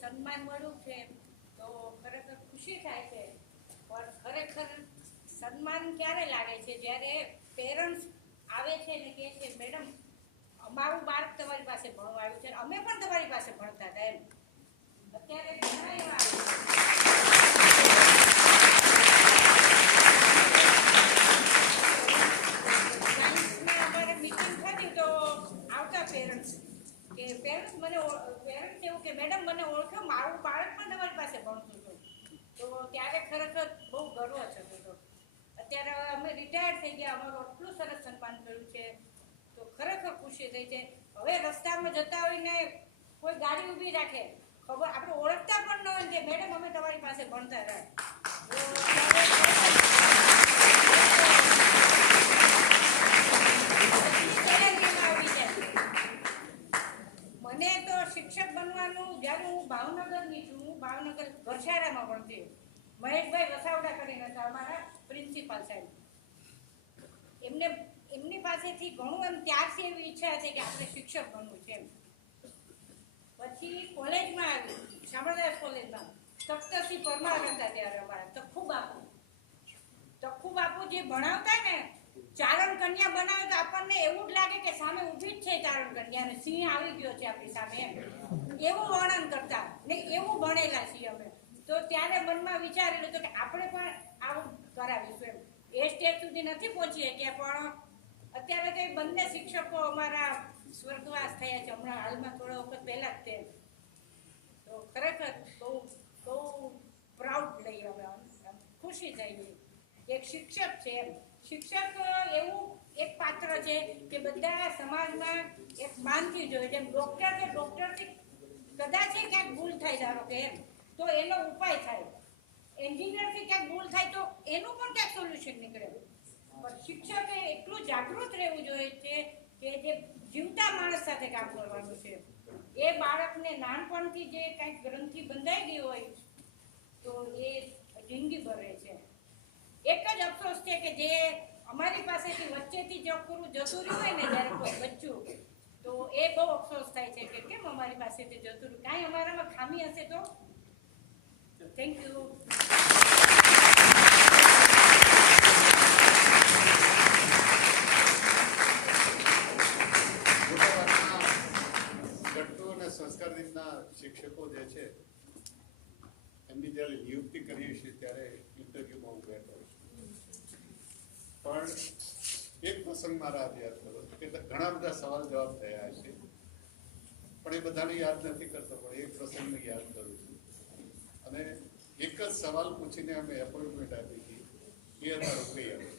સન્માન મળ્યું છે તો ખરેખર ખુશી થાય છે. પણ ખરેખર સન્માન ક્યારે લાગે છે? જ્યારે પેરેન્ટ્સ આવે છે ને કહે છે મેડમ અમારું બાળક તમારી પાસે ભણવા આવ્યું છે, અમે પણ તમારી પાસે ભણતા હતા એમ. અત્યારે ઘણા એવા સાયન્સમાં અમારે મીટિંગ થતી તો આવતા પેરેન્ટ્સ કે પેરેન્ટ્સ એવું કે મેડમ મને ઓળખો, મારું બાળક પણ તમારી પાસે ભણતું હતું. તો ત્યારે ખરેખર બહુ ગર્વ થતો હતો. અત્યારે અમે રિટાયર્ડ થઈ ગયા, અમારું આટલું સરસ સન્માન કર્યું છે તો ખરેખર ખુશી થઈ છે. હવે રસ્તામાં જતા હોય ને કોઈ ગાડી ઊભી રાખે, ખબર આપણે ઓળખતા પણ ન હોય કે મેડમ અમે તમારી પાસે ભણતા હતા. મને તો શિક્ષક બનવાનું, જ્યારે હું ભાવનગરની છું, હું ભાવનગર ઘરસાડામાં ભણતી, મહેશભાઈ વસાવડા કરીને હતા અમારા પ્રિન્સિપાલ સાહેબ. એમની પાસેથી ઘણું એમ ત્યારથી એવી ઈચ્છા હતી કે આપણે શિક્ષક બનવું છે એમ. પછી કોલેજમાં આવી, શામળદાસ કોલેજમાં તખ્તસિંહ પરમાર હતા ત્યારે અમારા તખ્ખુ બાપુ જે ભણાવતા ને, ચારણ કન્યા બનાવે તો આપણને એવું જ લાગે કે સામે ઊભી જ છે ચારણ કન્યા અને સિંહ આવી ગયો છે આપણી સામે એમ. એવું વર્ણન કરતા ને એવું ભણેલા છીએ અમે. તો ત્યારે મનમાં વિચારેલું હતું કે આપણે પણ આવું કરાવીશું એમ. એ સ્ટેજ સુધી નથી પહોંચી શક્યા, પણ અત્યારે કઈ બંને શિક્ષકો અમારા સ્વર્ગવાસ થયા છે હમણાં હાલમાં, થોડા વખત પહેલા જ તે. તો ખરેખર બહુ બહુ પ્રાઉડ લઈએ અમે, ખુશી થઈ ગઈ. એક શિક્ષક છે એમ. શિક્ષક એવું એક પાત્ર છે કે બધા સમાજમાં એક માનથી જોઈએ. જેમ ડોક્ટર કે ડોક્ટરથી કદાચ ક્યાંક ભૂલ થાય ધારો કે એમ, તો એનો ઉપાય થાય. એન્જિનિયરથી ક્યાંક ભૂલ થાય તો એનું પણ ક્યાંક સોલ્યુશન નીકળે. પણ શિક્ષકે એટલું જાગૃત રહેવું જોઈએ છે કે જે જીવતા માણસ સાથે કામ કરવાનું છે. એ બાળકને નાનપણથી જે કંઈક ગ્રંથિ બંધાઈ ગઈ હોય તો એ જિંદગીભર રહે છે. એક જ અફસોસ છે કે જે અમારી પાસેથી વચ્ચેથી જો પૂરું જતું રહ્યું હોય ને જ્યારે કોઈ બચ્ચું, તો એ બહુ અફસોસ થાય છે કે કેમ અમારી પાસેથી જતું રહ્યું. કાંઈ અમારામાં ખામી હશે તો. Thank you. સંસ્કાર દિનના શિક્ષકો જે છે એમની જ્યારે નિયુક્તિ કરીએ છીએ ત્યારે ઇન્ટરવ્યુમાં હું બેઠો છું, પણ એક પ્રસંગ મારા આજે યાદ કરો કે ઘણા બધા સવાલ જવાબ થયા છે, પણ એ બધાને યાદ નથી કરતો, પણ એક પ્રસંગને યાદ કરું છું. અને એક જ સવાલ પૂછીને અમે એપોઇન્ટમેન્ટ આપી હતી, એ હતા રૂપિયા.